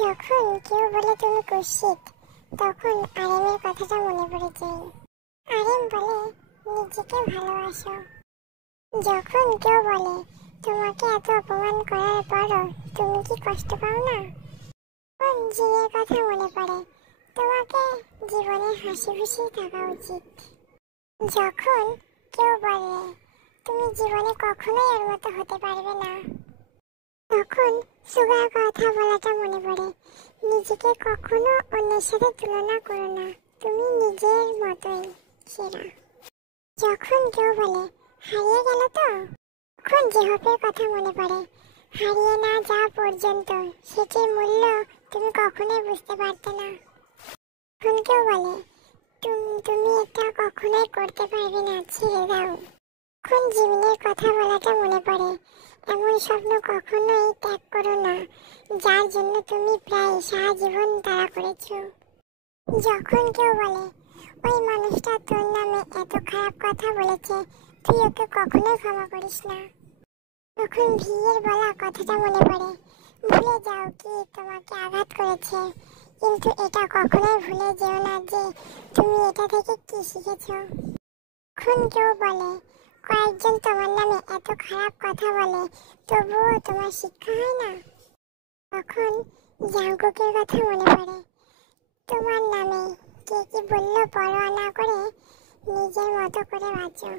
যখন কেউ বলে তুমি কুৎসিত, তখন আরেমের কথাটা মনে পড়ে যায়। আরেম বলে নিজেকে ভালোবাসো। যখন কেউ বলে তোমাকে এত অপমান করার পরও তুমি কি কষ্ট পাও না, তখন জিনের কথা মনে পড়ে, তোমাকে জীবনে হাসি খুশি থাকা উচিত। যখন কেউ বলে তুমি জীবনে কখনোই ওর মতো হতে পারবে না, তখন সুগার কথা বলাটা মনে পড়ে, নিজেকে কখনো অন্যের সাথে তুলনা করো না, তুমি নিজের মতোই সেরা। যখন কেউ বলে হারিয়ে গেল তো, তখন জেহপের কথা মনে পড়ে, হারিয়ে না যাওয়া পর্যন্ত সেটির মূল্য তুমি কখনোই বুঝতে পারতে না। যখন কেউ বলে তুমি এটা কখনোই করতে পারবে না, ছেড়ে দাও, তখন জিমিনের কথা বলাটা মনে পড়ে, এমন স্বপ্ন কখনোই ত্যাগ করো না যার জন্য তুমি প্রায় সারা জীবন তাড়া করেছ। যখন কেউ বলে ওই মানুষটা তোর নামে এত খারাপ কথা বলেছে, তুই ওকে কখনোই ক্ষমা করিস না, তখন ভিয়ের বলা কথাটা মনে পড়ে, ভুলে যাও কি তোমাকে আঘাত করেছে, কিন্তু এটা কখনোই ভুলে যেও না যে তুমি এটা থেকে কি শিখেছ। যখন কেউ বলে কয়েকজন তোমার নামে এত খারাপ কথা বলে তবুও তোমার শিক্ষা হয় না, তখন জাঙ্কুকের কথা মনে পড়ে, তোমার নামে কে কি বললো পরোয়া না করে নিজের মতো করে বাঁচো।